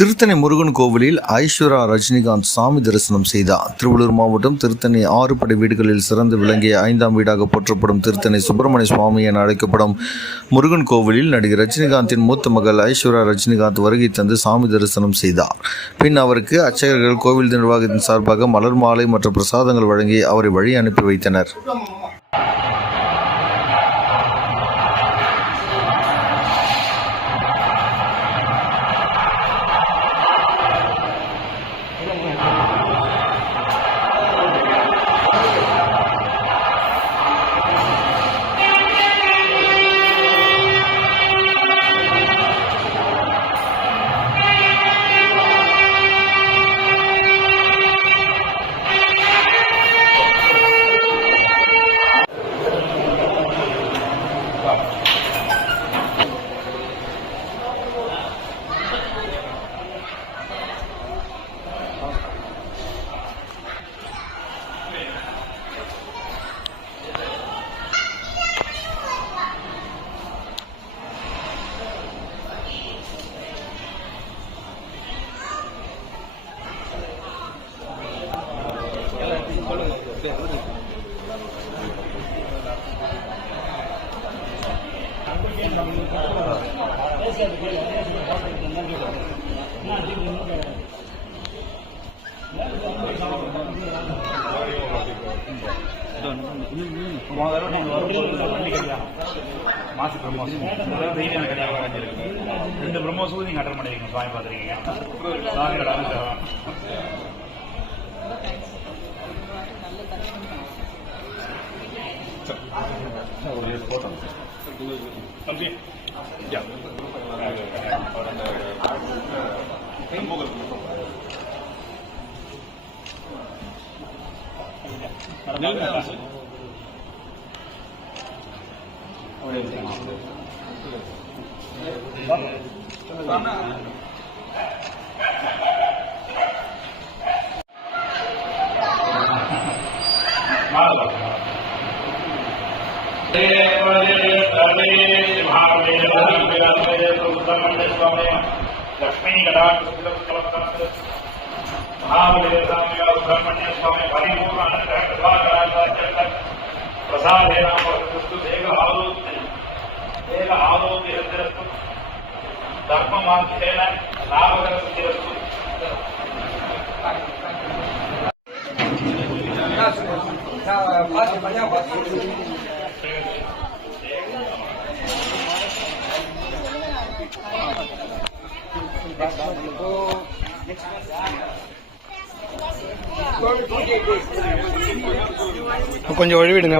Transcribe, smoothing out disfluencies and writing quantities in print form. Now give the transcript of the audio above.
திருத்தணி முருகன் கோவிலில் ஐஸ்வர்யா ரஜினிகாந்த் சாமி தரிசனம் செய்தார். திருவள்ளூர் மாவட்டம் திருத்தணி 6 படை வீடுகளில் சிறந்து விளங்கிய 5ஆம் வீடாக போற்றப்படும் திருத்தணி சுப்பிரமணிய சுவாமி என அழைக்கப்படும் முருகன் கோவிலில் நடிகர் ரஜினிகாந்தின் மூத்த மகள் ஐஸ்வர்யா ரஜினிகாந்த் வருகை தந்து சாமி தரிசனம் செய்தார். பின் அவருக்கு அர்ச்சகர்கள் கோவில் நிர்வாகத்தின் சார்பாக மலர் மாலை மற்றும் பிரசாதங்கள் வழங்கி அவரை வழி அனுப்பி வைத்தனர். மாசி பிரம்மோசம் 2 பிரம்மோசம் நீங்க அட்டன் பண்ணிருக்கீங்க. சுவாமி பார்த்துருக்கீங்க. சுவாமியோட அனுகிரகம். लक्ष्मी कटाक्ष महाबली सुब्रह्मण्य स्वामी परिपूर्ण अनुग्रह प्रसादेन देह आलोक्यस्तु धर्ममाध्येन लाभकरस्तु கொஞ்சம் வழி விடுங்க